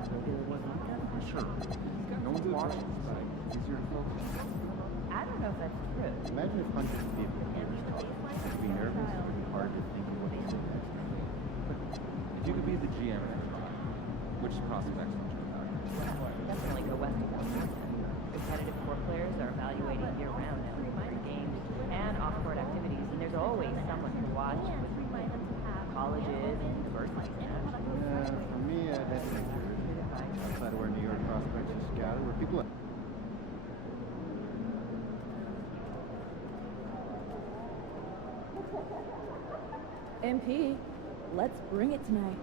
Sure. No one's watching, but it's easier to focus. I don't know if that's true. Imagine if hundreds of people here would be nervous, it would be hard to think of what to say next. If you could be the GM in a trial, which prospects would you evaluate? Definitely go west of Washington. Competitive core players are evaluated year-round at games and off-court activities, and there's always someone to watch with colleges and universities. Yeah, for me, I'd head to New Jersey, outside of where New York prospects are scattered, where people MP, let's bring it tonight.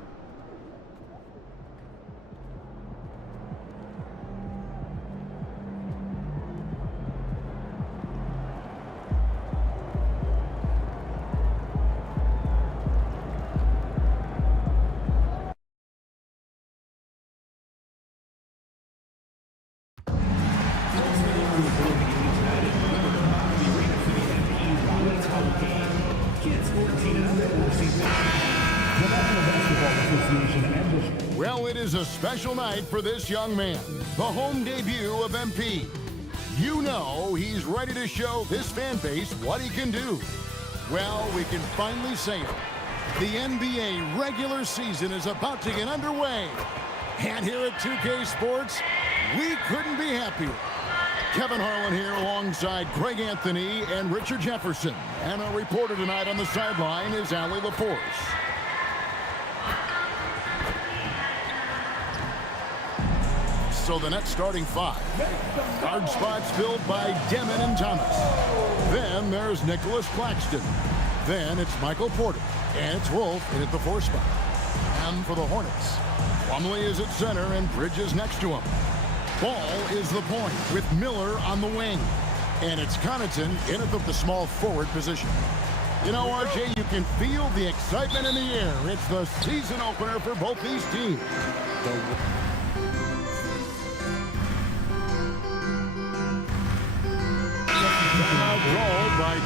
Well, it is a special night for this young man, the home debut of MP. You know he's ready to show this fan base what he can do. Well, we can finally say it. The NBA regular season is about to get underway. And here at 2K Sports, we couldn't be happier. Kevin Harlan here alongside Greg Anthony and Richard Jefferson. And our reporter tonight on the sideline is Allie LaForce. So the net starting five. Guard spots filled by Demon and Thomas. Then there's Nicholas Claxton. Then it's Michael Porter. And it's Wolf in at the 4 spot. And for the Hornets, Plumlee is at center and Bridges next to him. Ball is the point with Miller on the wing. And it's Connaughton in at the small forward position. You know, RJ, you can feel the excitement in the air. It's the season opener for both these teams. Rolled by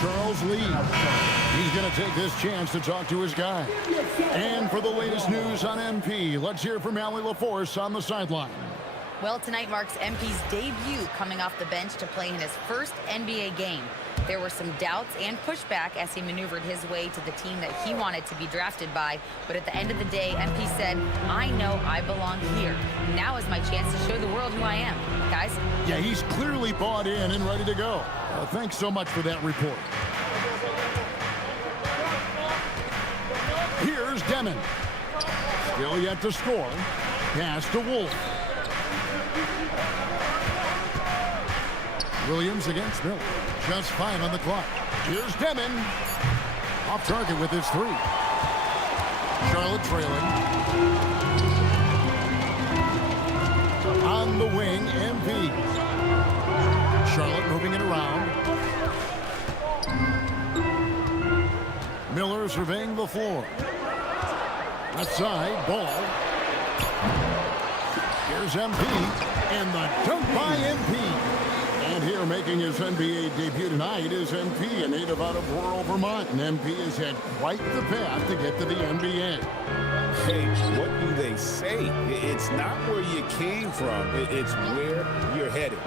Charles Lee. He's going to take this chance to talk to his guy. And for the latest news on MP, let's hear from Allie LaForce on the sideline. Well, tonight marks MP's debut coming off the bench to play in his first NBA game. There were some doubts and pushback as he maneuvered his way to the team that he wanted to be drafted by. But at the end of the day, MP said, I know I belong here. Now is my chance to show the world who I am. Guys? Yeah, he's clearly bought in and ready to go. Thanks so much for that report. Here's Demon. Still yet to score. Pass to Wolf. Williams against Miller. Just 5 on the clock. Here's Demon. Off target with his 3. Charlotte trailing. On the wing, MP. Charlotte moving it around. Miller surveying the floor. Left side, Ball. Here's MP. And the dunk by MP. And here making his NBA debut tonight is MP, a native out of rural Vermont. And MP has had quite the path to get to the NBA. Hey, what do they say? It's not where you came from. It's where you're headed.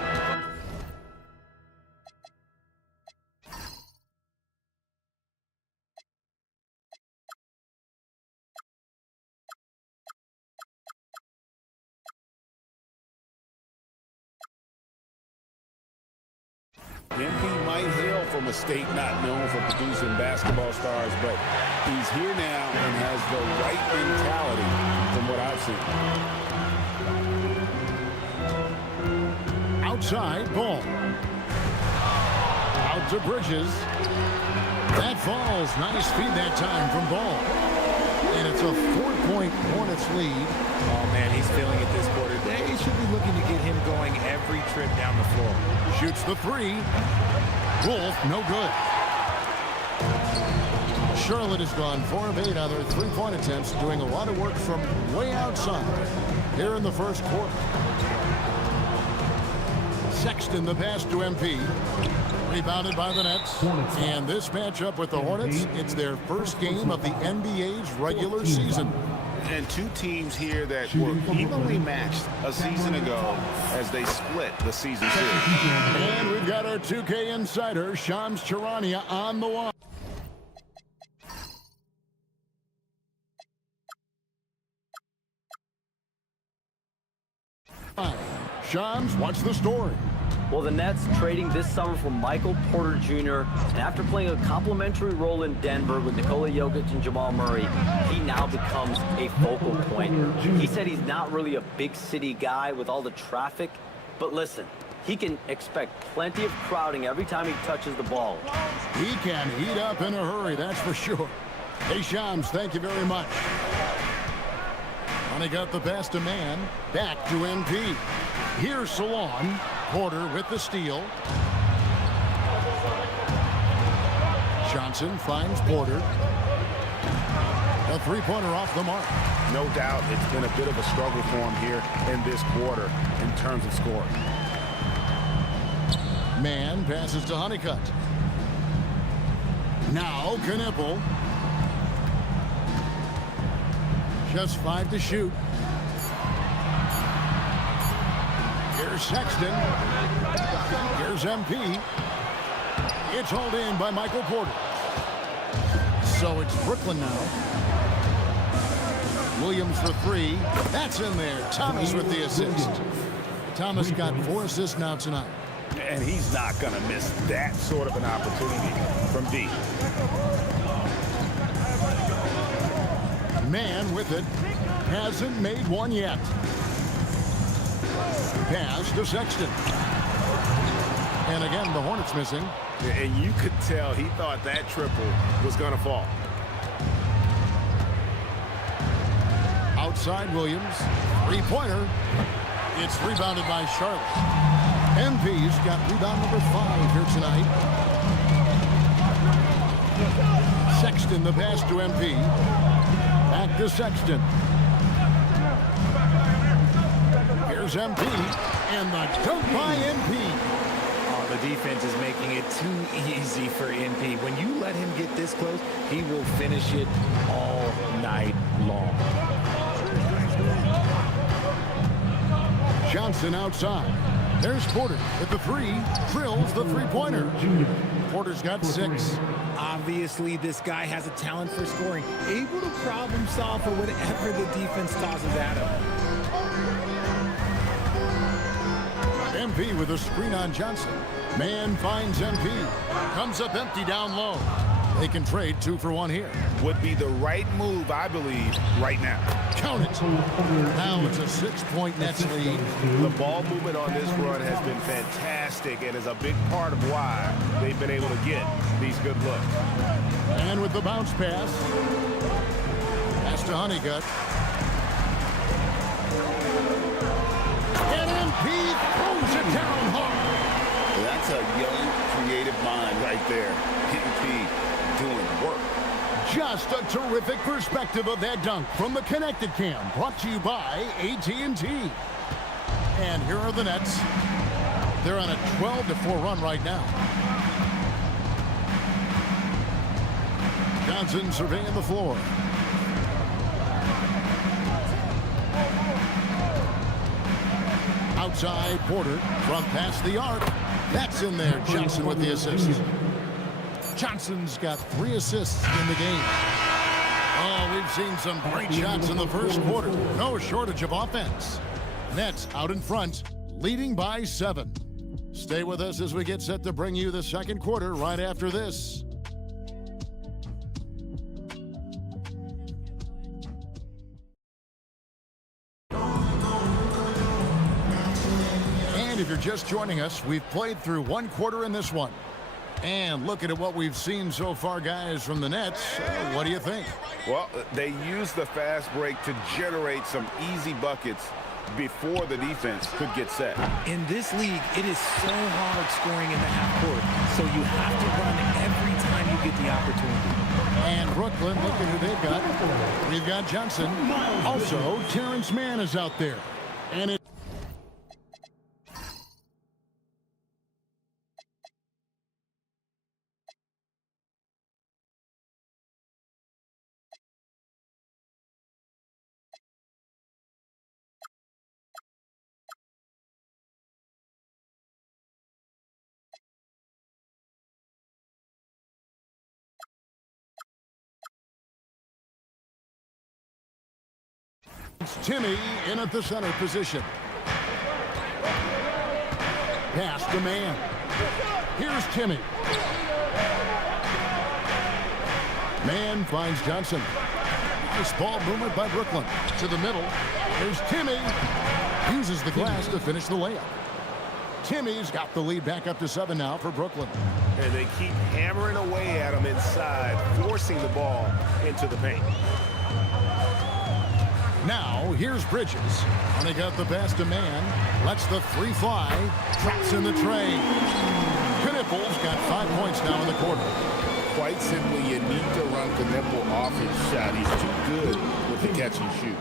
MP might hail from a state not known for producing basketball stars, but he's here now and has the right mentality from what I've seen. Outside ball. Out to Bridges. That falls. Nice feed that time from Ball. And it's a 4-point Hornets lead. Oh, man, he's feeling it this quarter. They should be looking to get him going every trip down the floor. Shoots the three. Wolf, no good. Charlotte has gone 4 of 8 on their 3-point attempts, doing a lot of work from way outside here in the first quarter. Sexton the pass to MP. Rebounded by the Nets. And this matchup with the Hornets, it's their first game of the NBA's regular season. And two teams here that were evenly matched a season ago as they split the season series. And we've got our 2K insider, Shams Charania, on the line. Shams, what's the story? Well, the Nets trading this summer for Michael Porter Jr. And after playing a complimentary role in Denver with Nikola Jokic and Jamal Murray, he now becomes a focal point. He said he's not really a big city guy with all the traffic, but listen, he can expect plenty of crowding every time he touches the ball. He can heat up in a hurry, that's for sure. Hey, Shams, thank you very much. And he got the pass to Man. Back to MP. Here's Salon. Porter with the steal. Johnson finds Porter. A three-pointer off the mark. No doubt it's been a bit of a struggle for him here in this quarter in terms of scoring. Man passes to Honeycutt. Now Knipple. Just 5 to shoot. Here's Sexton. Here's MP. It's hauled in by Michael Porter. So it's Brooklyn now. Williams for 3. That's in there. Thomas with the assist. Thomas got 4 assists now tonight. And he's not going to miss that sort of an opportunity from deep. Man with it. Hasn't made one yet. Pass to Sexton. And again, the Hornets missing. And you could tell he thought that triple was going to fall. Outside Williams. Three-pointer. It's rebounded by Charlotte. MP's got rebound number 5 here tonight. Sexton the pass to MP. Back to Sexton. Here's MP. And the dunk by MP. Oh, the defense is making it too easy for MP. When you let him get this close, he will finish it all night long. Johnson outside. There's Porter with the 3. Drills the three-pointer. Porter's got 6. Obviously, this guy has a talent for scoring, able to problem solve for whatever the defense tosses at him. MP with a screen on Johnson. Man finds MP. Comes up empty down low. They can trade 2 for 1 here. Would be the right move, I believe, right now. Count it. Now it's a 6-point Nets lead. The ball movement on this run has been fantastic and is a big part of why they've been able to get these good looks. And with the bounce pass. Pass to Honeycutt. And MP throws it down hard. That's a young, creative mind right there. MP doing work. Just a terrific perspective of that dunk from the Connected Cam, brought to you by AT&T. And here are the Nets. They're on a 12-4 run right now. Johnson surveying the floor. Outside Porter from past the arc. That's in there. Johnson with the assist. Johnson's got 3 assists in the game. Oh, we've seen some great shots in the first quarter. No shortage of offense. Nets out in front, leading by 7. Stay with us as we get set to bring you the second quarter right after this. And if you're just joining us, we've played through one quarter in this one. And looking at what we've seen so far, guys, from the Nets, what do you think? Well, they used the fast break to generate some easy buckets before the defense could get set. In this league, it is so hard scoring in the half court, so you have to run every time you get the opportunity. And Brooklyn, look at who they've got. We've got Johnson. Also, Terrence Mann is out there. And it's Timmy in at the center position. Pass to Mann. Here's Timmy. Mann finds Johnson. Nice ball movement by Brooklyn. To the middle. Here's Timmy. Uses the glass to finish the layup. Timmy's got the lead back up to 7 now for Brooklyn. And they keep hammering away at him inside, forcing the ball into the paint. Now, here's Bridges. And he got the pass to Mann. Lets the three fly. Traps in the tray. Knippel's got 5 points now in the quarter. Quite simply, you need to run Knipple off his shot. He's too good with the catch and shoot.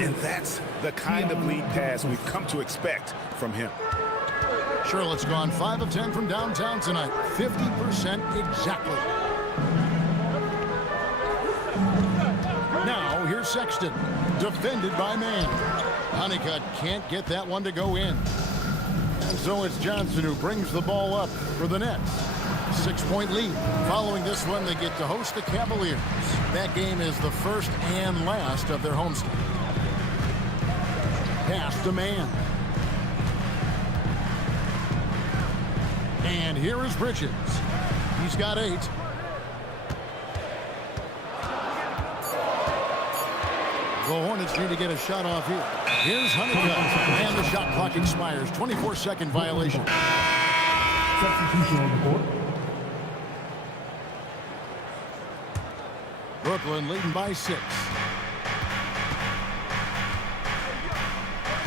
And that's the kind of lead pass we've come to expect from him. Charlotte's gone 5 of 10 from downtown tonight. 50% exactly. Now, here's Sexton. Defended by Mann. Honeycutt can't get that one to go in. And so it's Johnson who brings the ball up for the Nets. 6-point lead. Following this one, they get to host the Cavaliers. That game is the first and last of their homestand. Pass to Mann. And here is Bridges. He's got 8. The Hornets need to get a shot off here. Here's Honeycutt. And the shot clock expires. 24-second violation. Substitution on the court. Brooklyn leading by 6.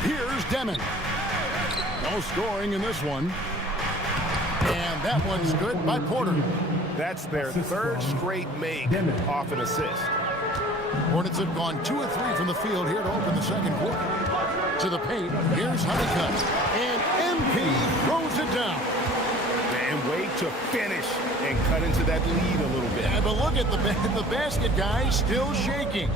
Here's Demon. No scoring in this one. And that one's good by Porter. That's their third straight make off an assist. Hornets have gone 2 of 3 from the field here to open the second quarter. To the paint, here's Honeycutt. And MP throws it down. And wait to finish and cut into that lead a little bit. Yeah, but look at the basket guy still shaking.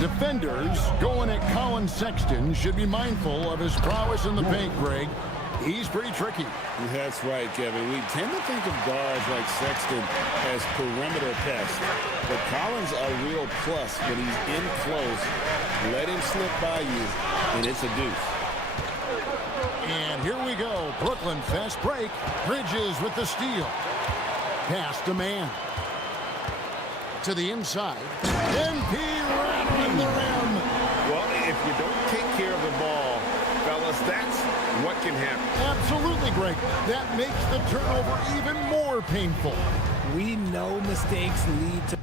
Defenders going at Colin Sexton should be mindful of his prowess in the paint, Greg. He's pretty tricky. That's right, Kevin. We tend to think of guards like Sexton as perimeter pests. But Collins a real plus when he's in close. Let him slip by you, and it's a deuce. And here we go. Brooklyn fast break. Bridges with the steal. Pass to Mann. To the inside. MP rattling the rim. Well, if you don't take care of the ball, fellas, that's what can happen. Absolutely, Greg. That makes the turnover even more painful. We know mistakes lead to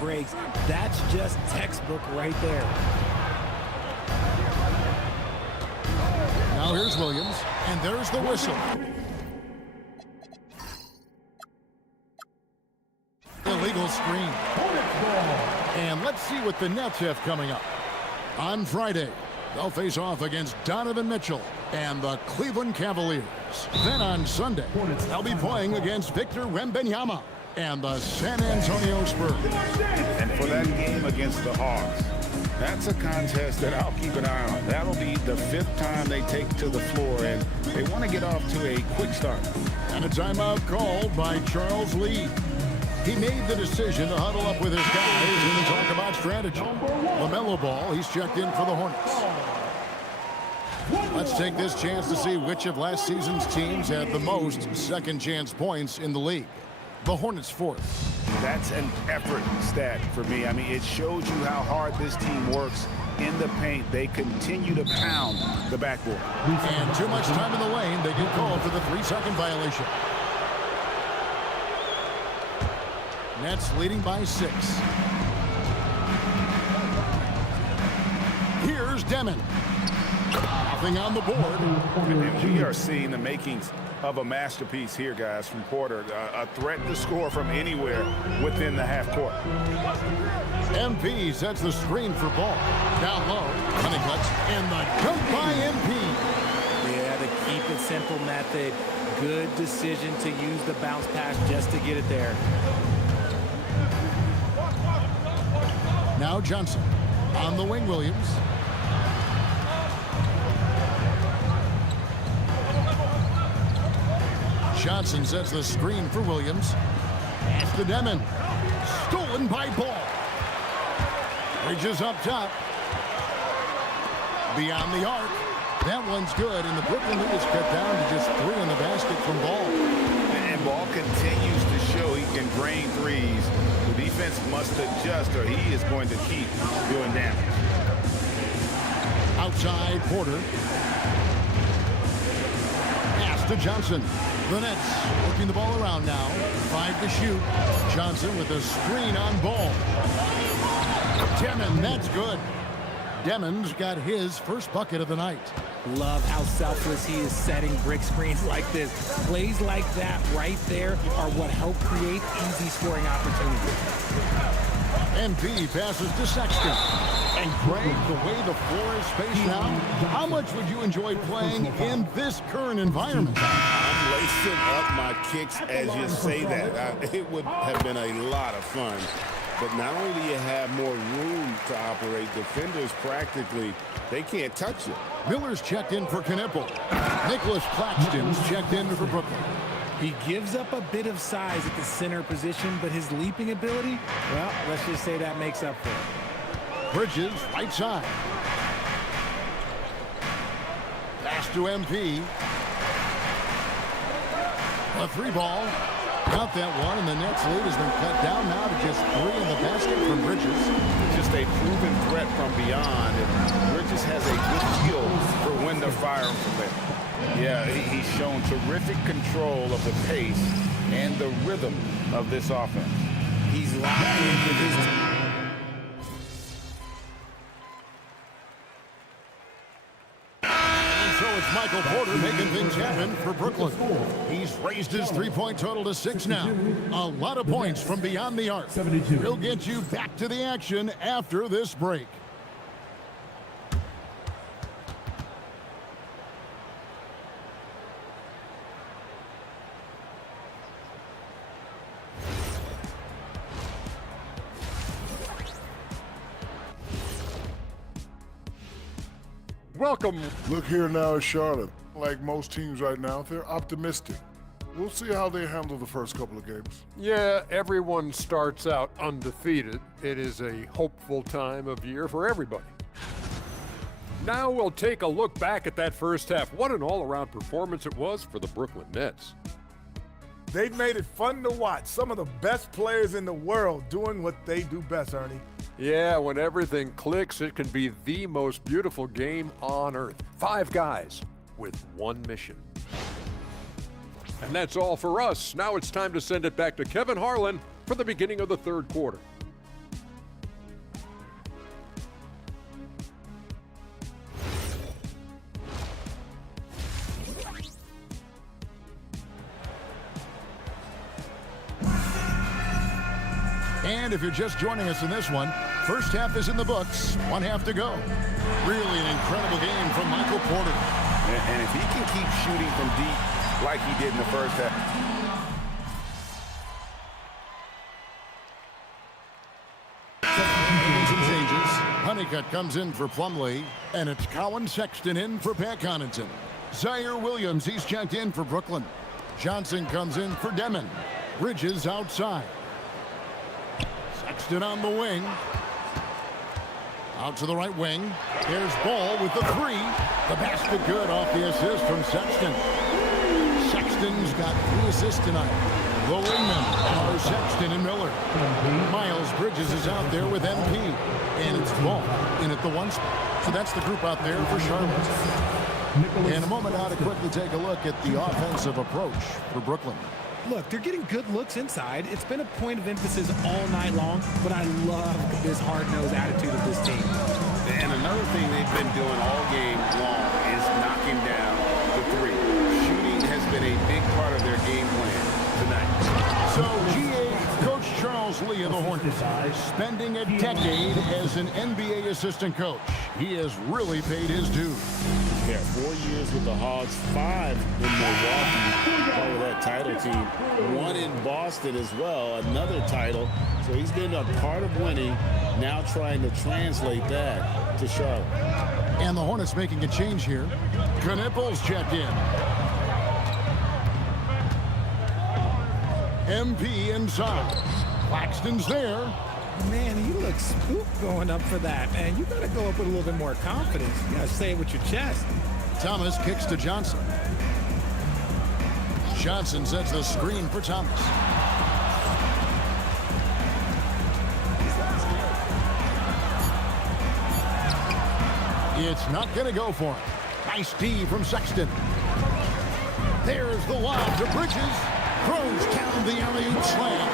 breaks. That's just textbook right there. Now here's Williams, and there's the whistle. Illegal screen. And let's see what the Nets have coming up. On Friday, they'll face off against Donovan Mitchell and the Cleveland Cavaliers. Then on Sunday, they'll be playing against Victor Wembanyama and the San Antonio Spurs. And for that game against the Hawks, that's a contest that I'll keep an eye on. That'll be the 5th time they take to the floor, and they want to get off to a quick start. And a timeout called by Charles Lee. He made the decision to huddle up with his guys and talk about strategy. LaMelo Ball, he's checked in for the Hornets. Let's take this chance to see which of last season's teams had the most second chance points in the league. The Hornets fourth. That's an effort stat for me. I mean, it shows you how hard this team works in the paint. They continue to pound the backboard. And too much time in the lane. They get called for the 3-second violation. Nets leading by 6. Here's Demon. Nothing on the board. And we are seeing the makings of a masterpiece here, guys, from Porter. A threat to score from anywhere within the half court. MP sets the screen for Ball. Down low, Honeycutt, and the dunk by MP. Yeah, the keep it simple method. Good decision to use the bounce pass just to get it there. Now Johnson on the wing, Williams. Johnson sets the screen for Williams. Pass to Demon. Stolen by Ball. Bridges up top. Beyond the arc. That one's good, and the Brooklyn lead is cut down to just 3 in the basket from Ball. And Ball continues to show he can drain threes. The defense must adjust or he is going to keep doing damage. Outside Porter. Pass to Johnson. The Nets working the ball around now. 5 to shoot. Johnson with a screen on Ball. Demon, that's good. Demon's got his first bucket of the night. Love how selfless he is setting brick screens like this. Plays like that right there are what help create easy scoring opportunities. MP passes to Sexton. And Greg, the way the floor is spaced now, how much would you enjoy playing in this current environment? I'm lacing up my kicks as you say that. It would have been a lot of fun. But not only do you have more room to operate, defenders practically, they can't touch you. Miller's checked in for Knipple. Nicholas Claxton's checked in for Brooklyn. He gives up a bit of size at the center position, but his leaping ability, well, let's just say that makes up for it. Bridges, right side. Pass to MP. A 3-ball. Count that one, and the Nets lead has been cut down now to just 3 in the basket from Bridges. Just a proven threat from beyond. And Bridges has a good feel for when to fire from there. Yeah, he's shown terrific control of the pace and the rhythm of this offense. He's locked in with his team. So it's Michael Porter making things happen for Brooklyn. He's raised his 3-point total to 6 now. A lot of points from beyond the arc. 72. We'll get you back to the action after this break. Welcome. Look here now at Charlotte. Like most teams right now, they're optimistic. We'll see how they handle the first couple of games. Yeah, everyone starts out undefeated. It is a hopeful time of year for everybody. Now we'll take a look back at that first half. What an all-around performance it was for the Brooklyn Nets. They've made it fun to watch. Some of the best players in the world doing what they do best, Ernie. Yeah, when everything clicks, it can be the most beautiful game on earth. 5 guys with one mission. And that's all for us. Now it's time to send it back to Kevin Harlan for the beginning of the third quarter. And if you're just joining us in this one, first half is in the books, 1 half to go. Really an incredible game from Michael Porter. And if he can keep shooting from deep like he did in the first half. Some changes. Honeycutt comes in for Plumlee, and it's Colin Sexton in for Pat Connaughton. Zaire Williams, he's checked in for Brooklyn. Johnson comes in for Demon. Bridges outside. Claxton on the wing. Out to the right wing. Here's Ball with the three. The basket good off the assist from Sexton. Sexton's got 3 assists tonight. The wingmen are Sexton and Miller. Miles Bridges is out there with MP. And it's Ball in at the 1 spot. So that's the group out there for Charlotte. In a moment now to quickly take a look at the offensive approach for Brooklyn. Look, they're getting good looks inside. It's been a point of emphasis all night long, but I love this hard-nosed attitude of this team. And another thing they've been doing all game long is knocking down the three. Shooting has been a big part of their game plan tonight. So GA Coach Charles Lee of the Hornets, spending a decade as an NBA assistant coach. He has really paid his dues. Yeah, 4 years with the Hogs, 5 in Milwaukee, part of that title team. 1 in Boston as well, another title. So he's been a part of winning, now trying to translate that to Charlotte. And the Hornets making a change here. Knipples checked in. MP inside. Claxton's there. Man, you look spooked going up for that, man. You gotta go up with a little bit more confidence. You gotta say it with your chest. Thomas kicks to Johnson. Johnson sets the screen for Thomas. It's not gonna go for him. Nice D from Sexton. There's the lob to Bridges. Throws down the alley-oop slam.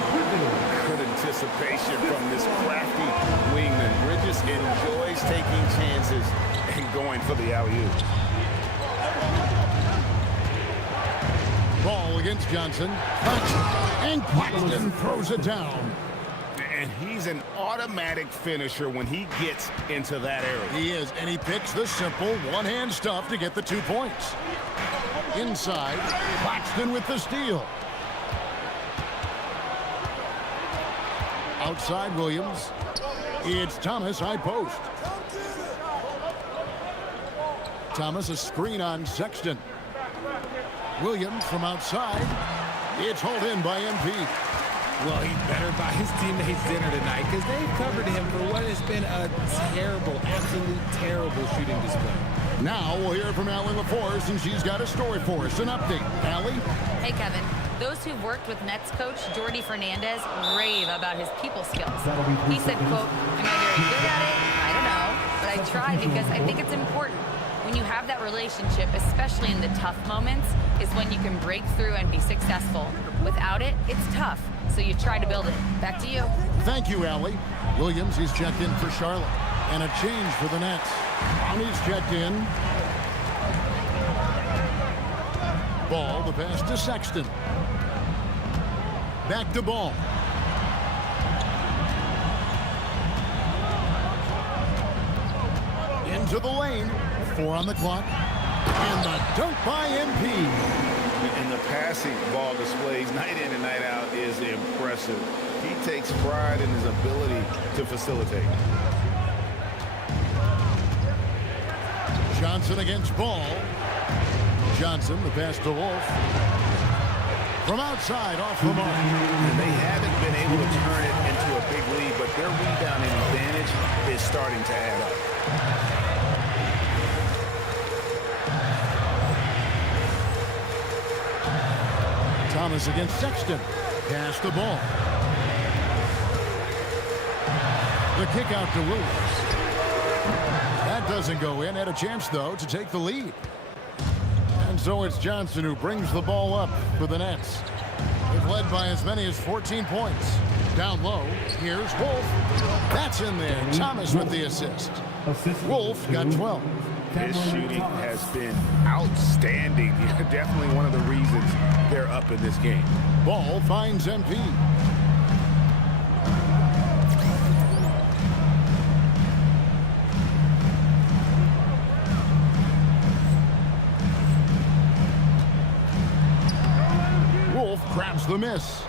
Good anticipation from this crafty wingman. Bridges enjoys taking chances and going for the alley-oop. Ball against Johnson. And Claxton throws it down. And he's an automatic finisher when he gets into that area. He is, and he picks the simple one-hand stuff to get the 2 points. Inside, Claxton with the steal. Outside Williams. It's Thomas, high post. Thomas, a screen on Sexton. Williams from outside. It's hauled in by MP. Well, he better buy his teammates dinner tonight because they've covered him for what has been a terrible, absolute terrible shooting display. Now we'll hear from Allie LaForce, and she's got a story for us. An update. Allie? Hey, Kevin. Those who've worked with Nets coach Jordi Fernandez rave about his people skills. He said, quote, "Am I very good at it? I don't know, but I try because I think it's important. When you have that relationship, especially in the tough moments, is when you can break through and be successful. Without it, it's tough. So you try to build it." Back to you. Thank you, Allie. Williams, he's checked in for Charlotte. And a change for the Nets. Brownie's checked in. Ball, the pass to Sexton. Back to Ball. Into the lane. 4 on the clock. And the dunk by MP. And the passing ball displays night in and night out is impressive. He takes pride in his ability to facilitate. Johnson against Ball. Johnson, the pass to Wolf. From outside, off the mark. And they haven't been able to turn it into a big lead, but their rebounding advantage is starting to add up. Thomas against Sexton. Pass the ball. The kick out to Williams. That doesn't go in. Had a chance, though, to take the lead. And so it's Johnson who brings the ball up for the Nets. They've led by as many as 14 points. Down low, here's Wolf. That's in there. Thomas with the assist. Wolf got 12. His shooting has been outstanding. Definitely one of the reasons they're up in this game. Ball finds MP. Wolf grabs the miss.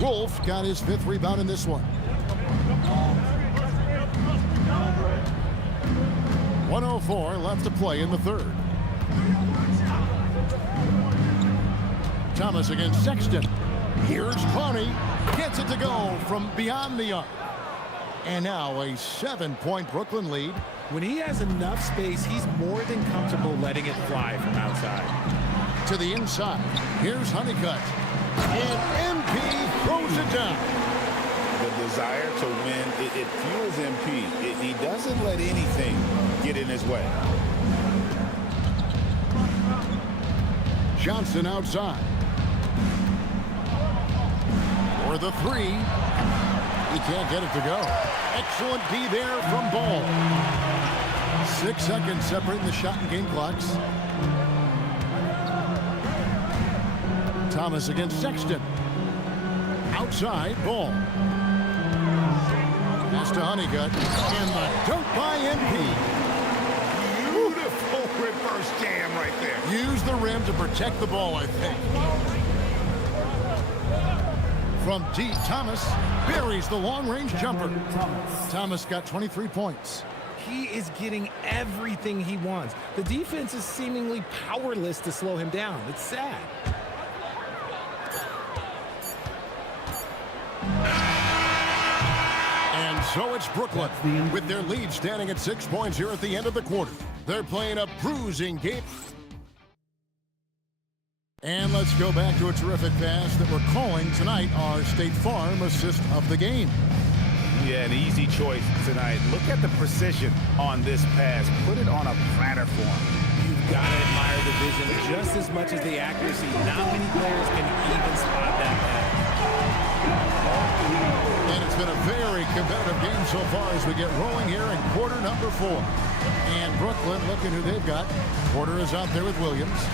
Wolf got his 5th rebound in this one. 1:04 left to play in the 3rd. Thomas against Sexton. Here's Clowney. Gets it to go from beyond the arc. And now a 7-point Brooklyn lead. When he has enough space, he's more than comfortable letting it fly from outside. To the inside. Here's Honeycutt. And MP throws it down. The desire to win, it fuels MP. He doesn't let anything get in his way. Johnson outside. For the three. He can't get it to go. Excellent D there from Ball. 6 seconds separating the shot and game clocks. Thomas against Sexton. Outside, Ball. Pass to Honeycutt. And the dunk by MP. Beautiful reverse jam right there. Use the rim to protect the ball, I think. From deep, Thomas buries the long-range jumper. Thomas got 23 points. He is getting everything he wants. The defense is seemingly powerless to slow him down. It's sad. And so it's Brooklyn with their lead standing at 6 points here at the end of the quarter. They're playing a bruising game. And let's go back to a terrific pass that we're calling tonight our State Farm assist of the game. Yeah, an easy choice tonight. Look at the precision on this pass. Put it on a platter form. You've got to admire the vision just as much as the accuracy. Not many players can even spot that pass. And it's been a very competitive game so far as we get rolling here in quarter number 4. And Brooklyn, looking who they've got. Porter is out there with Williams.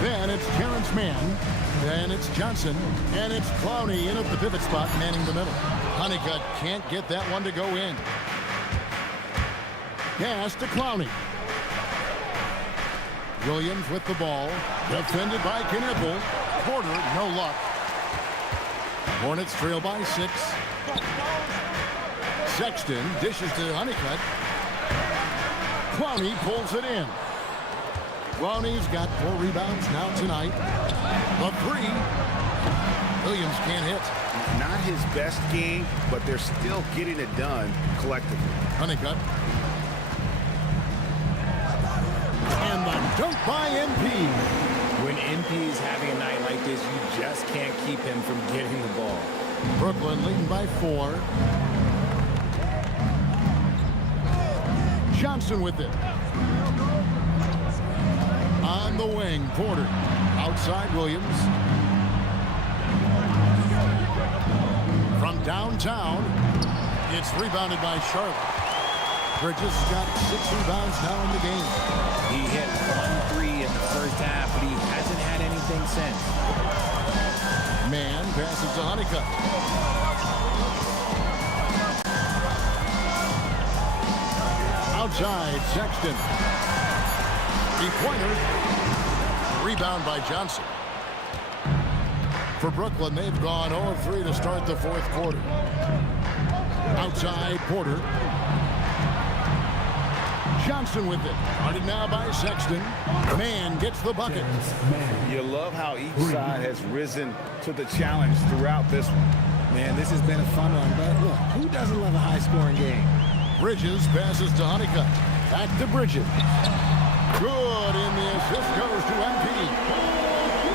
Then it's Terrence Mann. Then it's Johnson. And it's Clowney in at the pivot spot, manning the middle. Honeycutt can't get that one to go in. Pass to Clowney. Williams with the ball. Defended by Knipple. Porter, no luck. Hornets trail by 6. Sexton dishes to Honeycutt. Clowney pulls it in. Clowney's got 4 rebounds now tonight. The 3. Williams can't hit. Not his best game, but they're still getting it done collectively. Honeycutt. And the dunk by MP. When MP is having a night like this, you just can't keep him from getting the ball. Brooklyn leading by 4. Johnson with it. On the wing, Porter. Outside, Williams. From downtown, it's rebounded by Charlotte. Bridges got 6 rebounds now in the game. He hit 1 3 in the first half, but he hasn't had anything since. Mann passes to Honeycutt. Outside, Sexton. 3-pointer. Rebound by Johnson. For Brooklyn, they've gone 0 of 3 to start the 4th quarter. Outside, Porter. Johnson with it. Guarded now by Sexton. Mann gets the bucket. You love how each side has risen to the challenge throughout this one. Man, this has been a fun one, but look, who doesn't love a high-scoring game? Bridges passes to Honeycutt. Back to Bridges. Good, and the assist goes to MP.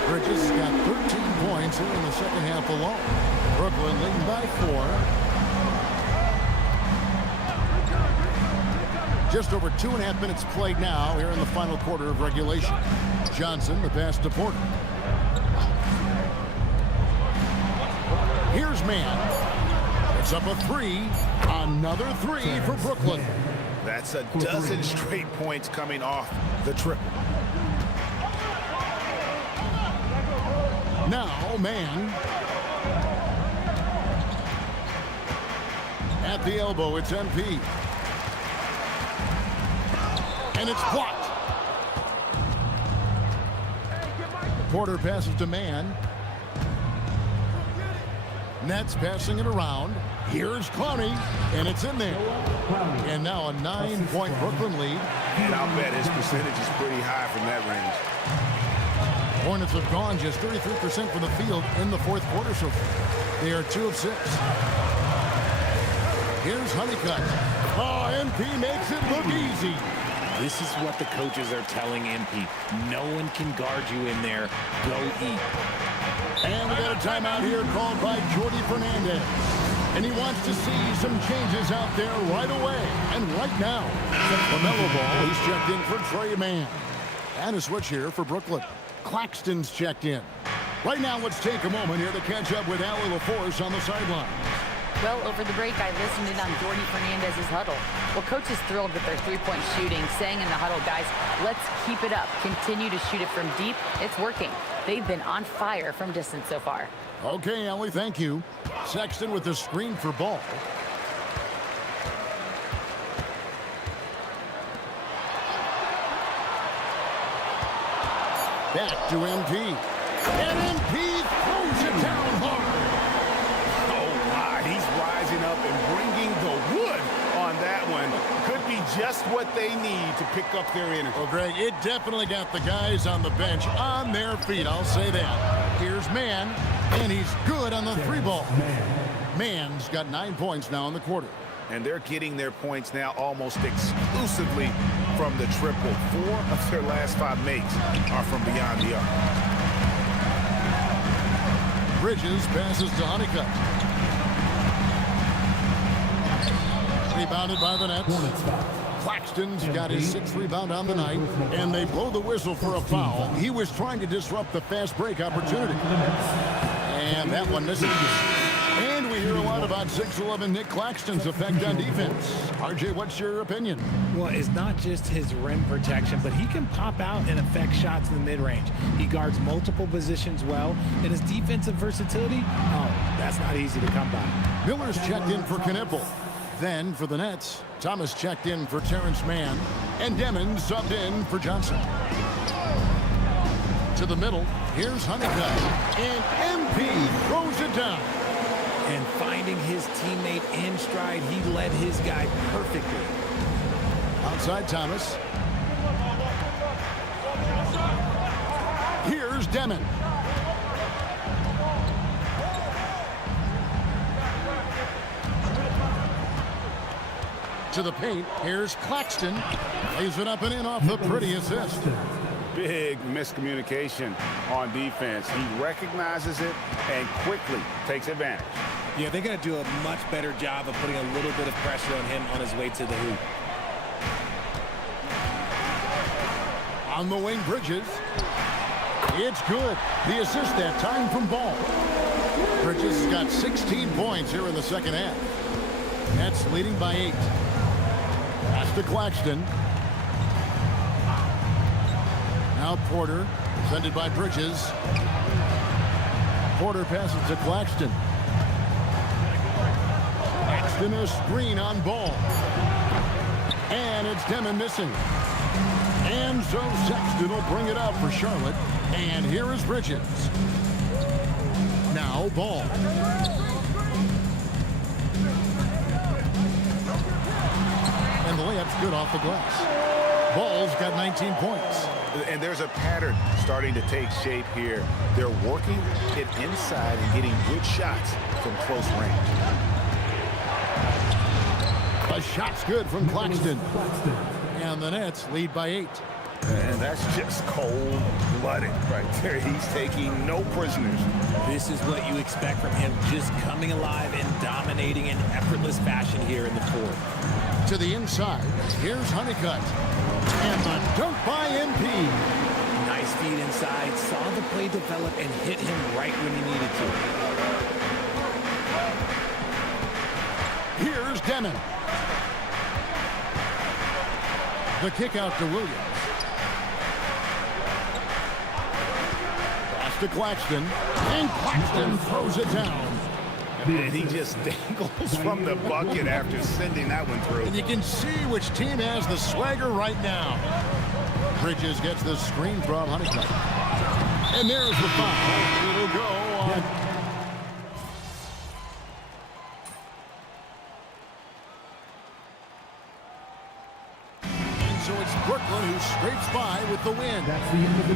Bridges got 13 points here in the second half alone. Brooklyn leading by 4. Just over 2.5 minutes played now here in the final quarter of regulation. Johnson, the pass to Porter. Here's Mann. It's up a 3. Another 3 for Brooklyn. That's a dozen straight points coming off the triple. Now, Mann. At the elbow, it's MP. And it's blocked. Porter passes to Mann. Nets passing it around. Here's Clowney, and it's in there. And now a 9-point Brooklyn lead. And I'll bet his percentage is pretty high from that range. Hornets have gone just 33% from the field in the 4th quarter so far. They are 2 of 6. Here's Honeycutt. Oh, MP makes it look easy. This is what the coaches are telling MP. No one can guard you in there. Go eat. And we got a timeout here called by Jordy Fernandez. And he wants to see some changes out there right away. And right now, LaMelo Ball, he's checked in for Trey Mann. And a switch here for Brooklyn. Claxton's checked in. Right now, let's take a moment here to catch up with Allie LaForce on the sideline. Well, over the break, I listened in on Jordy Fernandez's huddle. Well, coach is thrilled with their three-point shooting, saying in the huddle, guys, let's keep it up. Continue to shoot it from deep. It's working. They've been on fire from distance so far. Okay, Allie, thank you. Sexton with the screen for Ball. Back to MP. And MP throws it down hard. Oh, my. He's rising up and bringing the wood on that one. Could be just what they need to pick up their energy. Well, Greg, it definitely got the guys on the bench on their feet. I'll say that. Here's Mann, and he's good on the three ball. Mann's got 9 points now in the quarter. And they're getting their points now almost exclusively from the triple. 4 of their last 5 makes are from beyond the arc. Bridges passes to Honeycutt. Rebounded by the Nets. Claxton's got his 6th rebound on the night, and they blow the whistle for a foul. He was trying to disrupt the fast break opportunity. And that one misses. And we hear a lot about 6'11" Nick Claxton's effect on defense. RJ, what's your opinion? Well, it's not just his rim protection, but he can pop out and affect shots in the mid-range. He guards multiple positions well, and his defensive versatility, oh, that's not easy to come by. Miller's checked in for Knipple. Then for the Nets, Thomas checked in for Terrence Mann, and Demon subbed in for Johnson. To the middle, here's Honeycutt, and MP throws it down. And finding his teammate in stride, he led his guy perfectly. Outside Thomas. Here's Demon. To the paint, here's Claxton. Lays it up and in off the pretty assist. Big miscommunication on defense. He recognizes it and quickly takes advantage. Yeah, they're going to do a much better job of putting a little bit of pressure on him on his way to the hoop. On the wing, Bridges. It's good. The assist that time from Ball. Bridges has got 16 points here in the second half. Nets leading by 8. Pass to Claxton. Now Porter, defended by Bridges. Porter passes to Claxton. Claxton a screen on Ball. And it's Demon missing. And so Sexton will bring it out for Charlotte. And here is Bridges. Now Ball. And the layup's good off the glass. Ball's got 19 points. And there's a pattern starting to take shape here. They're working it inside and getting good shots from close range. A shot's good from Claxton. And the Nets lead by 8. And that's just cold-blooded right there. He's taking no prisoners. This is what you expect from him, just coming alive and dominating in effortless fashion here in the fourth. To the inside, here's Honeycutt. And the dunk by MP. Nice feed inside, saw the play develop and hit him right when he needed to. Here's Demon. The kick out to Williams. Pass to Claxton. And Claxton throws it down. And he just dangles from the bucket after sending that one through. And you can see which team has the swagger right now. Bridges gets the screen from Honeycutt. And there's the foul. It'll go on. And so it's Brooklyn who scrapes by with the win. That's the end of the...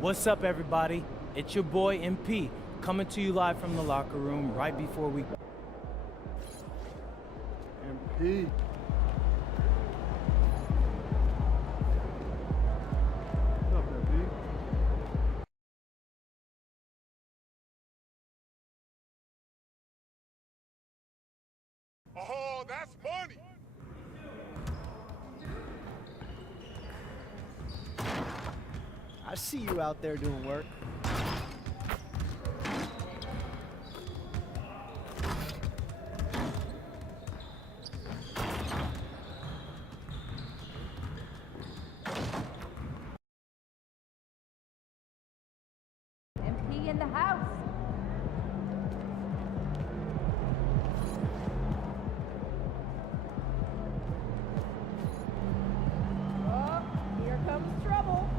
What's up, everybody? It's your boy MP, coming to you live from the locker room right before we... MP. What's up, MP? Oh, that's money. I see you out there doing work. MP in the house. Oh, here comes trouble.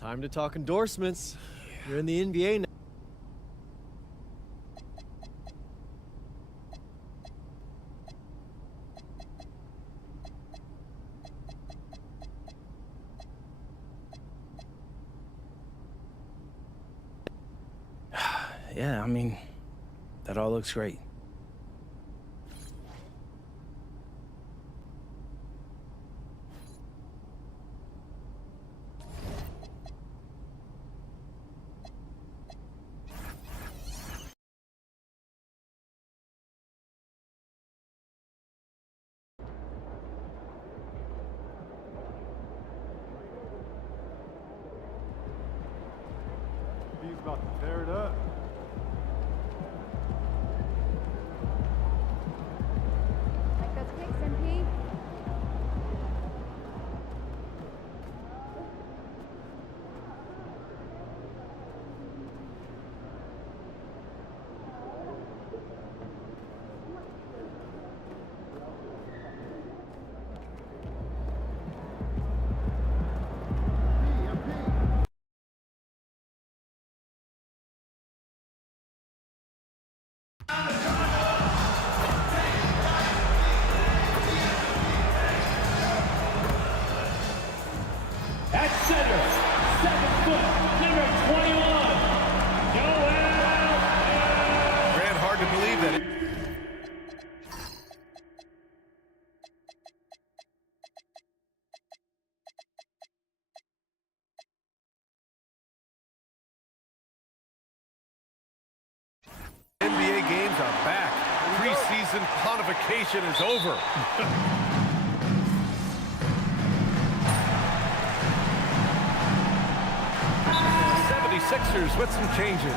Time to talk endorsements. You're in the NBA now. Yeah, I mean, that all looks great. He's about to tear it up. Like those kicks, MP. celebration is over. 76ers with some changes.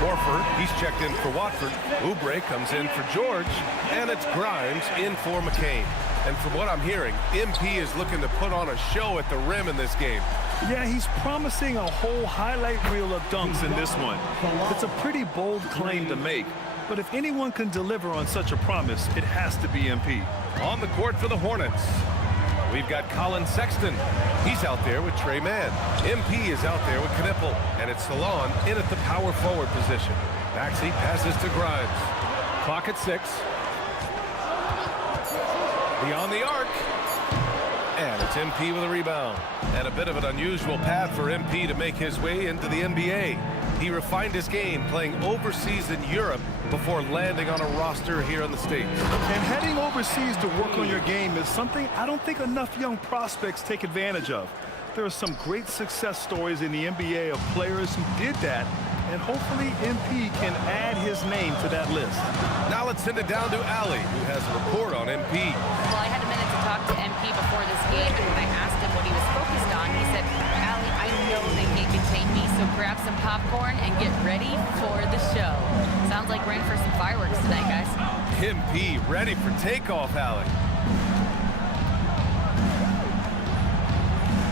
Horford, he's checked in for Watford. Oubre comes in for George. And it's Grimes in for McCain. And from what I'm hearing, MP is looking to put on a show at the rim in this game. Yeah, he's promising a whole highlight reel of dunks in this one. It's a pretty bold claim to make, but if anyone can deliver on such a promise, it has to be MP. On the court for the Hornets, we've got Colin Sexton. He's out there with Trey Mann. MP is out there with Knippel. And it's Salon in at the power forward position. Maxey passes to Grimes. Clock at 6. Beyond the arc. And it's MP with a rebound. And a bit of an unusual path for MP to make his way into the NBA. He refined his game playing overseas in Europe before landing on a roster here in the States. And heading overseas to work on your game is something I don't think enough young prospects take advantage of. There are some great success stories in the NBA of players who did that, and hopefully MP can add his name to that list. Now let's send it down to Allie, who has a report on MP. Well, I had a minute to talk to MP before this game, and when I asked him what he was focused on, he said, Allie, I know they can't contain me, so grab some popcorn and get ready for the show. Sounds like we're in for some fireworks tonight, guys. MP ready for takeoff, Allie.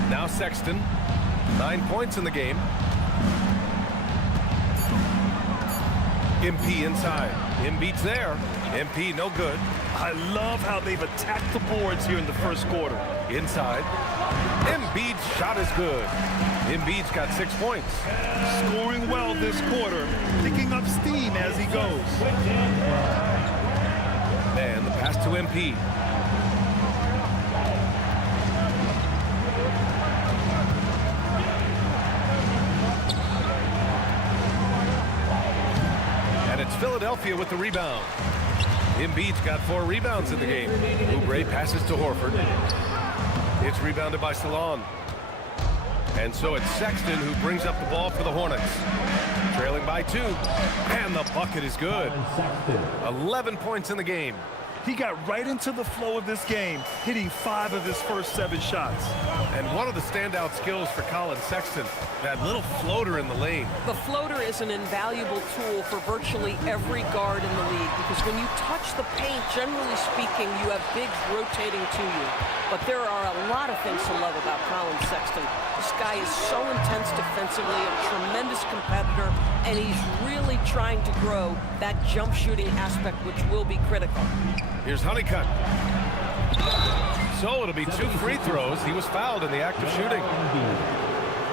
Now Sexton, 9 points in the game. MP inside. Embiid's there. MP no good. I love how they've attacked the boards here in the first quarter. Inside. Embiid's shot is good. Embiid's got 6 points. Scoring well this quarter, picking up steam as he goes. And the pass to MP. And it's Philadelphia with the rebound. Embiid's got 4 rebounds in the game. Oubre passes to Horford. It's rebounded by Salon. And so it's Sexton who brings up the ball for the Hornets. Trailing by 2. And the bucket is good. 11 points in the game. He got right into the flow of this game, hitting 5 of his first 7 shots. And one of the standout skills for Colin Sexton, that little floater in the lane. The floater is an invaluable tool for virtually every guard in the league because when you touch the paint, generally speaking, you have bigs rotating to you. But there are a lot of things to love about Colin Sexton. This guy is so intense defensively, a tremendous competitor, and he's really trying to grow that jump shooting aspect, which will be critical. Here's Honeycutt. So it'll be 2 free throws. He was fouled in the act of shooting.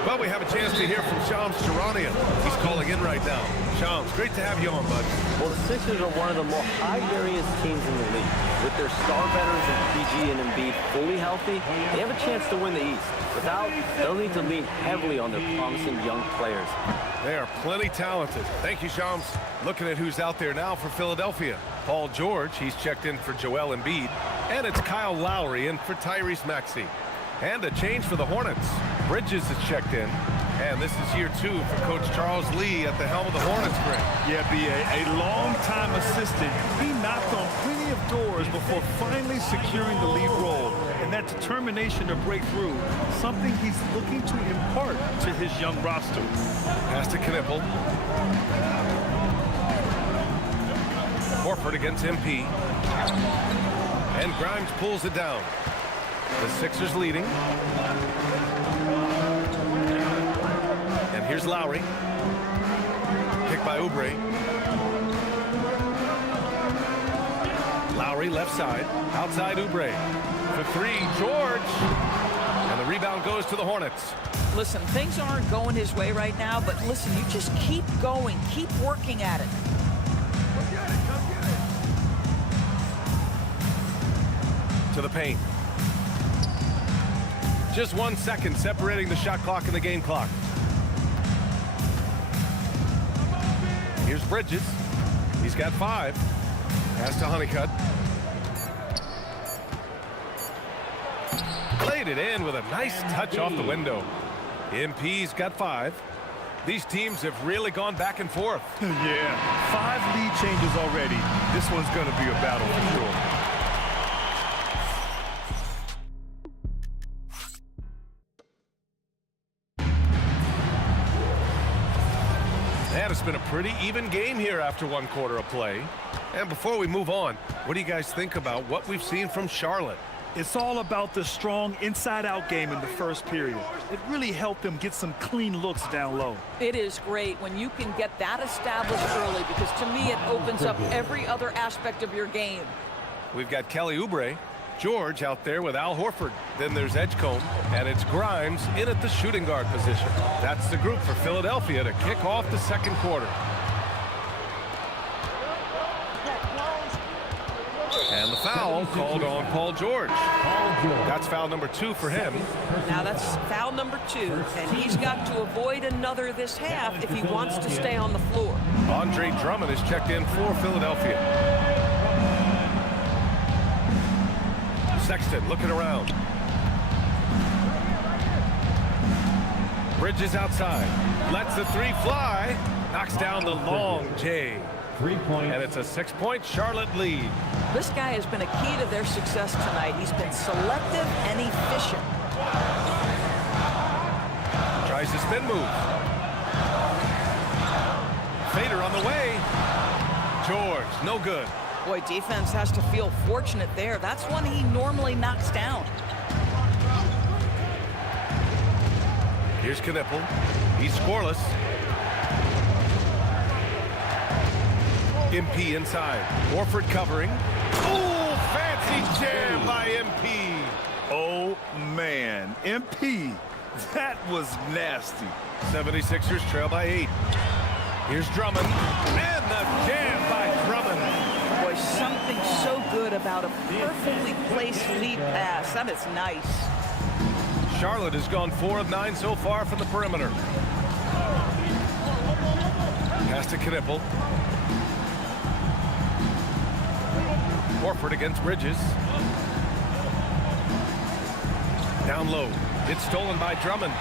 Well, we have a chance to hear from Shams Charania. He's calling in right now. Shams, great to have you on, bud. Well, the Sixers are one of the more high-variance teams in the league. With their star veterans in PG and Embiid fully healthy, they have a chance to win the East. Without, they'll need to lean heavily on their promising young players. They are plenty talented. Thank you, Shams. Looking at who's out there now for Philadelphia. Paul George, he's checked in for Joel Embiid. And it's Kyle Lowry in for Tyrese Maxey. And a change for the Hornets. Bridges is checked in. And this is year 2 for Coach Charles Lee at the helm of the Hornets. Yeah, B.A., a long-time assistant. He knocked on plenty of doors before finally securing the lead role. And that determination to break through, something he's looking to impart to his young roster. Pass to Knippel. Horford against MP. And Grimes pulls it down. The Sixers leading. And here's Lowry. Picked by Oubre. Lowry left side. Outside Oubre. For 3, George. And the rebound goes to the Hornets. Listen, things aren't going his way right now, but listen, you just keep going. Keep working at it. To the paint. Just 1 second separating the shot clock and the game clock. Here's Bridges. He's got 5. Pass to Honeycutt. Played it in with a nice touch off the window. MP's got 5. These teams have really gone back and forth. Yeah, 5 lead changes already. This one's going to be a battle for sure. And it's been a pretty even game here after 1 quarter of play. And before we move on, what do you guys think about what we've seen from Charlotte? It's all about the strong inside-out game in the first period. It really helped them get some clean looks down low. It is great when you can get that established early, because to me it opens up every other aspect of your game. We've got Kelly Oubre, George out there with Al Horford. Then there's Edgecombe, and it's Grimes in at the shooting guard position. That's the group for Philadelphia to kick off the second quarter. And the foul called on Paul George. That's foul number 2 for him. Now that's foul number 2, and he's got to avoid another this half if he wants to stay on the floor. Andre Drummond is checked in for Philadelphia. Sexton looking around. Bridges outside. Lets the 3 fly. Knocks down the long J. 3 points. And it's a 6-point Charlotte lead. This guy has been a key to their success tonight. He's been selective and efficient. Tries to spin move. Fader on the way. George, no good. Boy, defense has to feel fortunate there. That's one he normally knocks down. Here's Knipple. He's scoreless. MP inside. Horford covering. Ooh, fancy jam by MP. Oh, man. MP, that was nasty. 76ers trail by 8. Here's Drummond. And the jam by Drummond. Boy, something so good about a perfectly placed lead pass. That is nice. Charlotte has gone 4 of 9 so far from the perimeter. Pass to Knipple. Horford against Bridges. Down low. It's stolen by Drummond.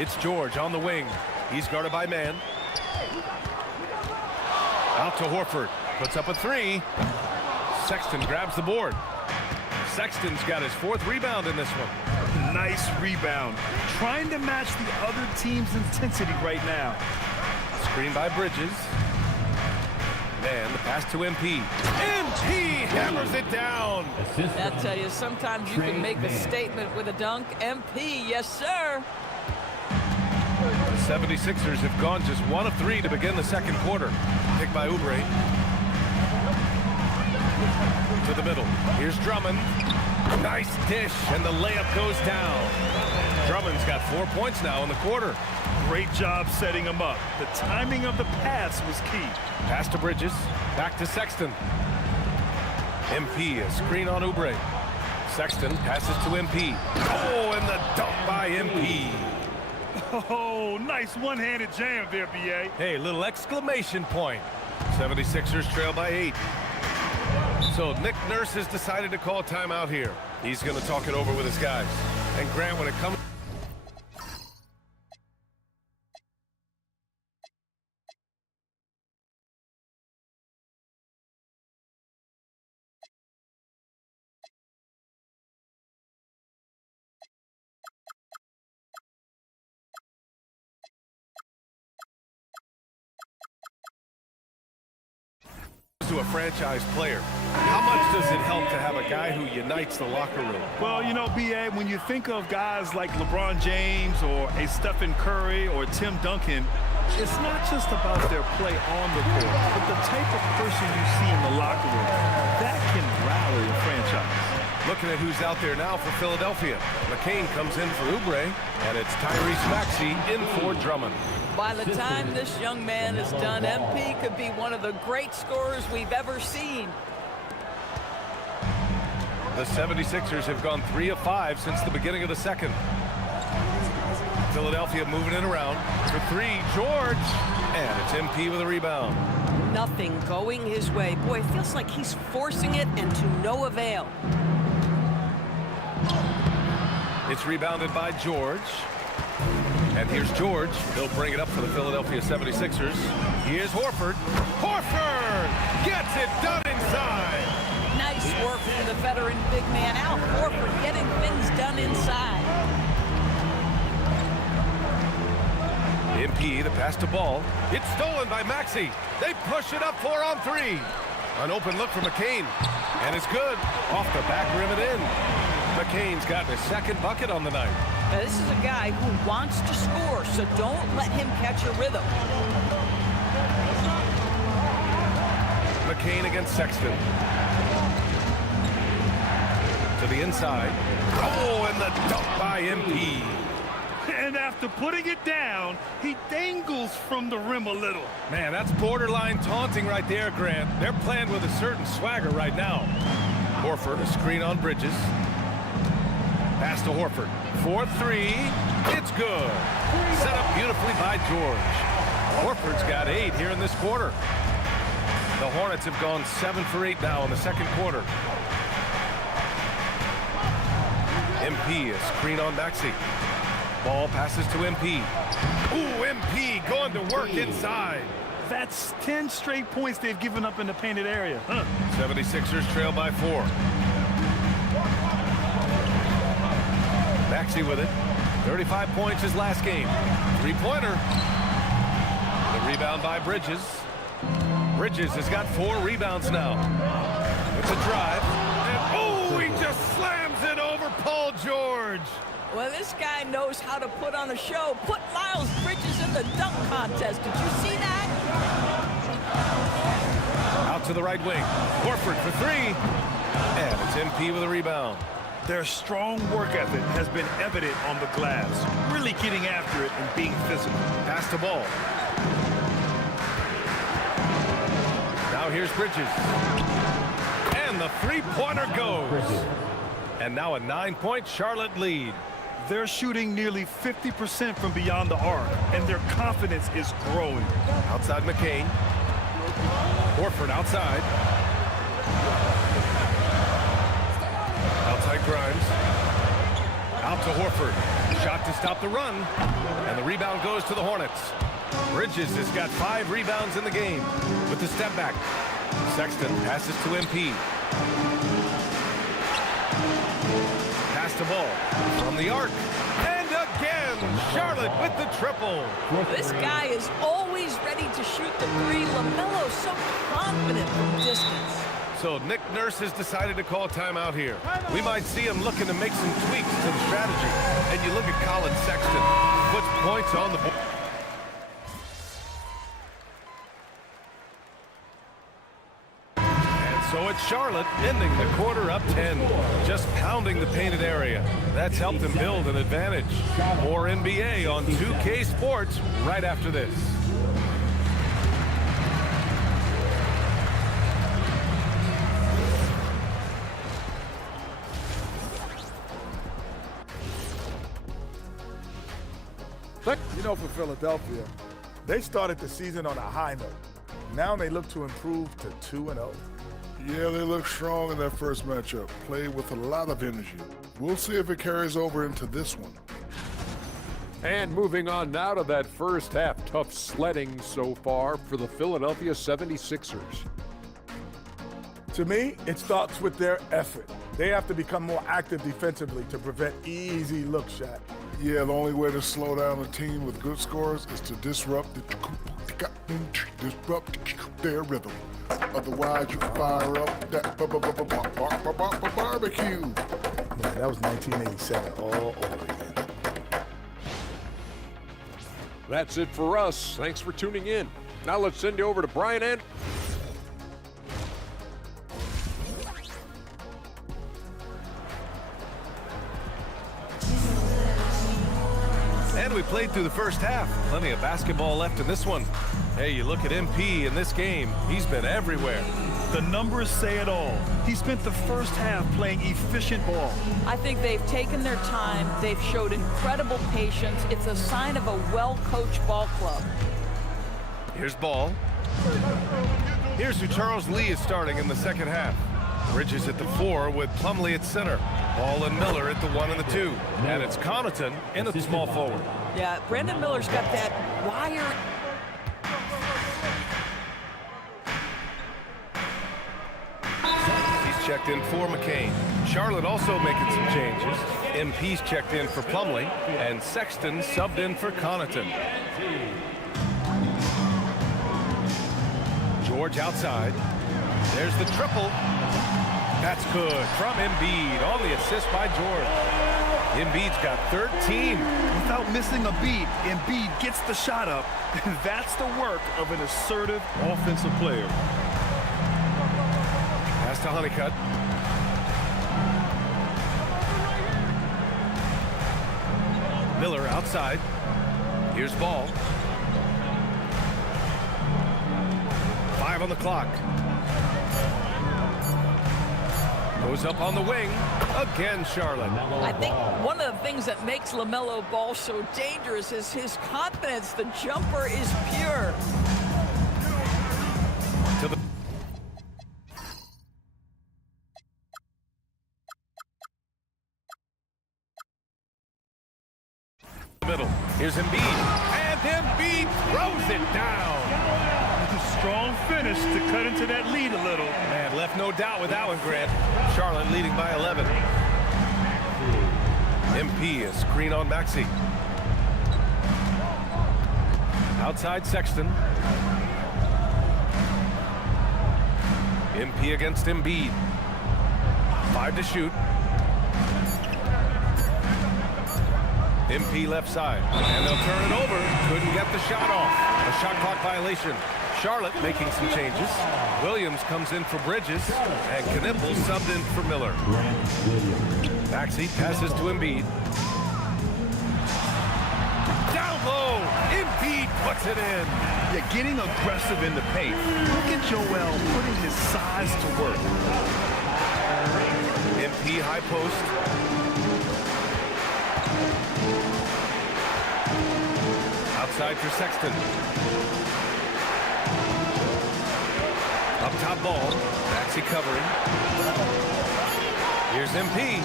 It's George on the wing. He's guarded by man. Out to Horford. Puts up a 3. Sexton grabs the board. Sexton's got his 4th rebound in this one. Nice rebound. Trying to match the other team's intensity right now. Screen by Bridges. Man, the pass to MP. MP hammers it down. I'll tell you, sometimes you can make a statement with a dunk. MP, yes, sir. The 76ers have gone just 1 of 3 to begin the second quarter. Pick by Oubre. To the middle. Here's Drummond. Nice dish, and the layup goes down. Drummond's got 4 points now in the quarter. Great job setting him up. The timing of the pass was key. Pass to Bridges. Back to Sexton. MP, a screen on Oubre. Sexton passes to MP. Oh, and the dunk by MP. Oh, nice one-handed jam there, B.A. Hey, little exclamation point. 76ers trail by 8. So Nick Nurse has decided to call timeout here. He's going to talk it over with his guys. And Grant, when it comes... to a franchise player, how much does it help to have a guy who unites the locker room? Well, you know, B.A., when you think of guys like LeBron James or a Stephen Curry or Tim Duncan, it's not just about their play on the court, but the type of person you see in the locker room. That can rally a franchise. Looking at who's out there now for Philadelphia. McCain comes in for Oubre, and it's Tyrese Maxey in for Drummond. By the time this young man is done, MP could be one of the great scorers we've ever seen. The 76ers have gone 3 of 5 since the beginning of the second. Philadelphia moving it around for 3, George, and it's MP with a rebound. Nothing going his way. Boy, it feels like he's forcing it and to no avail. It's rebounded by George. And here's George. He'll bring it up for the Philadelphia 76ers. Here's Horford. Horford gets it done inside. Nice work from the veteran big man, Al Horford, getting things done inside. MP, the pass to Ball. It's stolen by Maxey. They push it up 4 on 3. An open look for McCain. And it's good. Off the back rim and in. McCain's gotten his second bucket on the night. Now, this is a guy who wants to score, so don't let him catch a rhythm. McCain against Sexton. To the inside. Oh, and the dunk by MP. And after putting it down, he dangles from the rim a little. Man, that's borderline taunting right there, Grant. They're playing with a certain swagger right now. Horford, a screen on Bridges. Pass to Horford. 4-3. It's good. Set up beautifully by George. Horford's got 8 here in this quarter. The Hornets have gone 7 for 8 now in the second quarter. MP, a screen on Maxey. Ball passes to MP. Ooh, MP going to work inside. That's 10 straight points they've given up in the painted area. 76ers trail by 4. Maxey with it. 35 points his last game. 3-pointer. The rebound by Bridges. Bridges has got 4 rebounds now. With the drive. And oh, he just slams it over Paul George. Well, this guy knows how to put on a show. Put Miles Bridges in the dunk contest. Did you see that? Out to the right wing. Horford for 3. And it's MP with a rebound. Their strong work ethic has been evident on the glass, really getting after it and being physical. Pass the ball. Now here's Bridges. And the 3-pointer goes. And now a 9-point Charlotte lead. They're shooting nearly 50% from beyond the arc, and their confidence is growing. Outside McCain. Horford outside. Outside Grimes. Out to Horford. Shot to stop the run. And the rebound goes to the Hornets. Bridges has got 5 rebounds in the game with the step back. Sexton passes to MP. Pass the ball from the arc. And again, Charlotte with the triple. This guy is always ready to shoot the 3. LaMelo's so confident from distance. So Nick Nurse has decided to call timeout here. We might see him looking to make some tweaks to the strategy. And you look at Colin Sexton, puts points on the board. And so it's Charlotte ending the quarter up 10, just pounding the painted area. That's helped them build an advantage. More NBA on 2K Sports right after this. You know, for Philadelphia, they started the season on a high note. Now they look to improve to 2-0. Yeah, they look strong in their first matchup. Played with a lot of energy. We'll see if it carries over into this one. And moving on now to that first half. Tough sledding so far for the Philadelphia 76ers. To me, it starts with their effort. They have to become more active defensively to prevent easy look shots. Yeah, the only way to slow down a team with good scores is to disrupt their rhythm. Otherwise, you fire up that barbecue. Yeah, that was 1987 all over again. That's it for us. Thanks for tuning in. Now let's send you over to Brian and... And we played through the first half. Plenty of basketball left in this one. Hey, you look at MP in this game, he's been everywhere. The numbers say it all. He spent the first half playing efficient ball. I think they've taken their time. They've showed incredible patience. It's a sign of a well-coached ball club. Here's ball. Here's who Charles Lee is starting in the second half. Bridges at the 4 with Plumlee at center. Ball and Miller at the 1 and the 2. And it's Connaughton in a small forward. Yeah, Brandon Miller's got that wire. He's checked in for McCain. Charlotte also making some changes. MP's checked in for Plumlee. And Sexton subbed in for Connaughton. George outside. There's the triple. That's good from Embiid on the assist by George. Embiid's got 13. Without missing a beat, Embiid gets the shot up. And that's the work of an assertive offensive player. Pass to Honeycutt. Miller outside. Here's ball. 5 on the clock. Goes up on the wing. Again, Charlotte. I think one of the things that makes LaMelo Ball so dangerous is his confidence. The jumper is pure. To the middle. Here's Embiid. And Embiid throws it down. Strong finish to cut into that lead a little. Man, left no doubt with that one, Grant. Charlotte leading by 11. MP a screen on Maxey. Outside Sexton. MP against Embiid. 5 to shoot. MP left side. And they'll turn it over. Couldn't get the shot off. A shot clock violation. Charlotte making some changes. Williams comes in for Bridges, and Knippel subbed in for Miller. Maxey passes to Embiid. Down low, Embiid puts it in. Yeah, getting aggressive in the paint. Look at Joel putting his size to work. MP high post. Outside for Sexton. Up top ball, Maxey covering. Here's MP.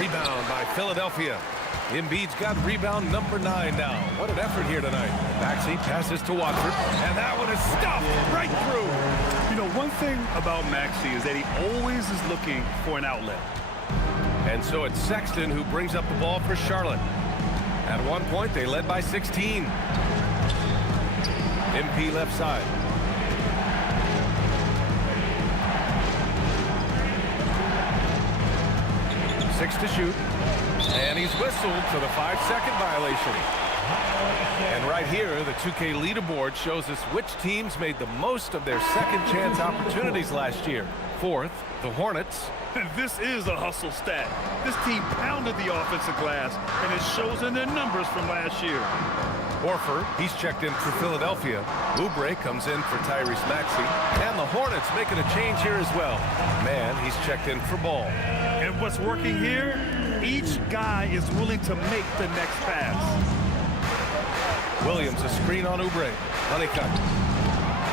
Rebound by Philadelphia. Embiid's got rebound number 9 now. What an effort here tonight. Maxey passes to Watford, and that one is stuffed right through. You know, one thing about Maxey is that he always is looking for an outlet. And so it's Sexton who brings up the ball for Charlotte. At one point, they led by 16. MP left side. 6 to shoot. And he's whistled for the 5-second violation. And right here, the 2K leaderboard shows us which teams made the most of their second chance opportunities last year. 4th, the Hornets. This is a hustle stat. This team pounded the offensive glass, and it shows in their numbers from last year. Horford, he's checked in for Philadelphia. Oubre comes in for Tyrese Maxey. And the Hornets making a change here as well. Man, he's checked in for Ball. And what's working here? Each guy is willing to make the next pass. Williams, a screen on Oubre. Honeycutt.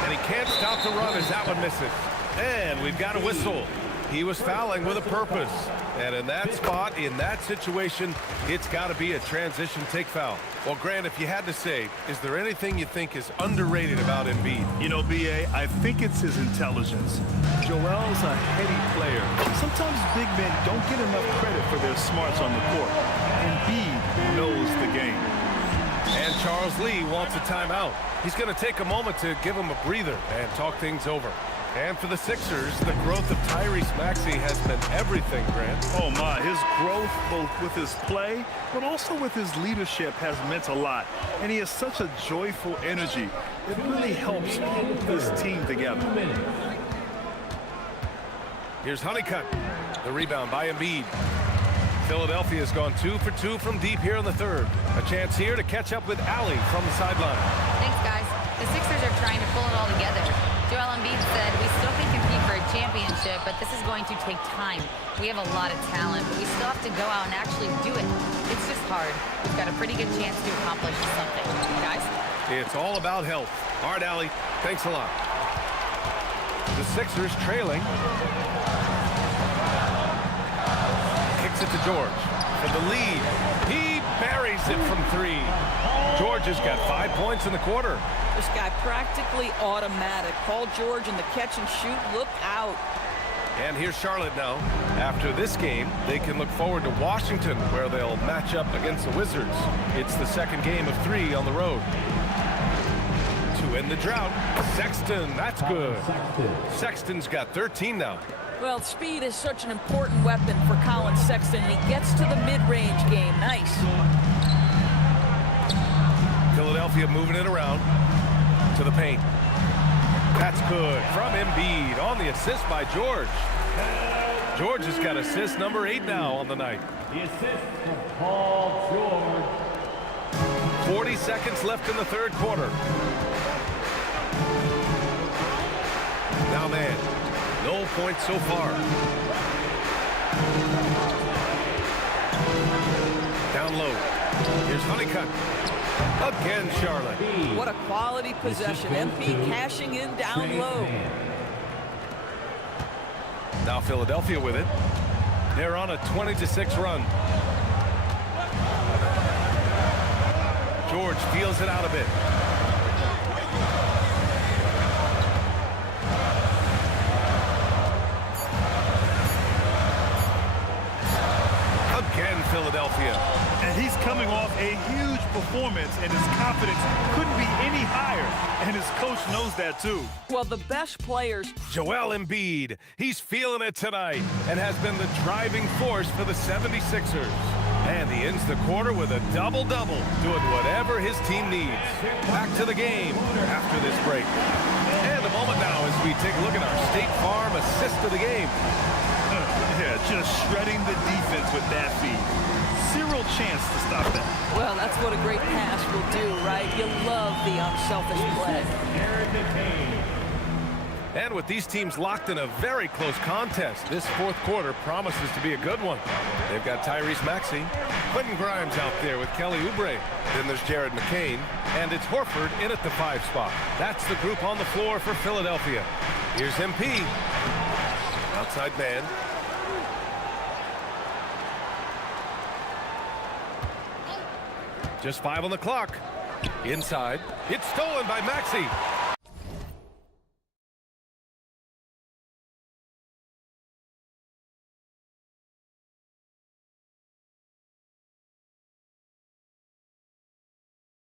And he can't stop the run as that one misses. And we've got a whistle. He was fouling with a purpose. And in that spot, in that situation, it's got to be a transition take foul. Well, Grant, if you had to say, is there anything you think is underrated about Embiid? You know, B.A., I think it's his intelligence. Joel's a heady player. Sometimes big men don't get enough credit for their smarts on the court. Embiid knows the game. And Charles Lee wants a timeout. He's going to take a moment to give him a breather and talk things over. And for the Sixers, the growth of Tyrese Maxey has been everything, Grant. Oh my, his growth both with his play, but also with his leadership has meant a lot. And he has such a joyful energy. It really helps hold this team together. Here's Honeycutt. The rebound by Embiid. Philadelphia's gone 2 for 2 from deep here in the third. A chance here to catch up with Allie from the sideline. Thanks, guys. The Sixers are trying to pull it all together. Joel Embiid said, "We still can compete for a championship, but this is going to take time. We have a lot of talent, but we still have to go out and actually do it. It's just hard. We've got a pretty good chance to accomplish something." Guys? It's all about health. All right, Allie. Thanks a lot. The Sixers trailing. Kicks it to George for the lead. He buries it from 3. George has got 5 points in the quarter. This guy practically automatic. Paul George in the catch and shoot. Look out. And here's Charlotte now. After this game, they can look forward to Washington, where they'll match up against the Wizards. It's the second game of 3 on the road. To end the drought, Sexton. That's good. Sexton's got 13 now. Well, speed is such an important weapon for Colin Sexton, and he gets to the mid-range game. Nice. Philadelphia moving it around to the paint. That's good from Embiid on the assist by George. George has got assist number 8 now on the night. The assist from Paul George. 40 seconds left in the third quarter. Now, man, no points so far. Down low. Here's Honeycutt. Again, Charlotte. What a quality possession. MP cashing in down low. Now Philadelphia with it. They're on a 20-6 run. George feels it out a bit. Again, Philadelphia. And he's coming off a huge performance, and his confidence couldn't be any higher. And his coach knows that, too. Well, the best players. Joel Embiid. He's feeling it tonight and has been the driving force for the 76ers. And he ends the quarter with a double-double, doing whatever his team needs. Back to the game after this break. And a moment now as we take a look at our State Farm assist of the game. Yeah, just shredding the defense with that feed. Zero chance to stop that. Well, that's what a great pass will do, right? You love the unselfish play. And with these teams locked in a very close contest, this fourth quarter promises to be a good one. They've got Tyrese Maxey, Quentin Grimes out there with Kelly Oubre. Then there's Jared McCain, and it's Horford in at the 5 spot. That's the group on the floor for Philadelphia. Here's MP. Outside man. Just 5 on the clock. Inside. It's stolen by Maxey.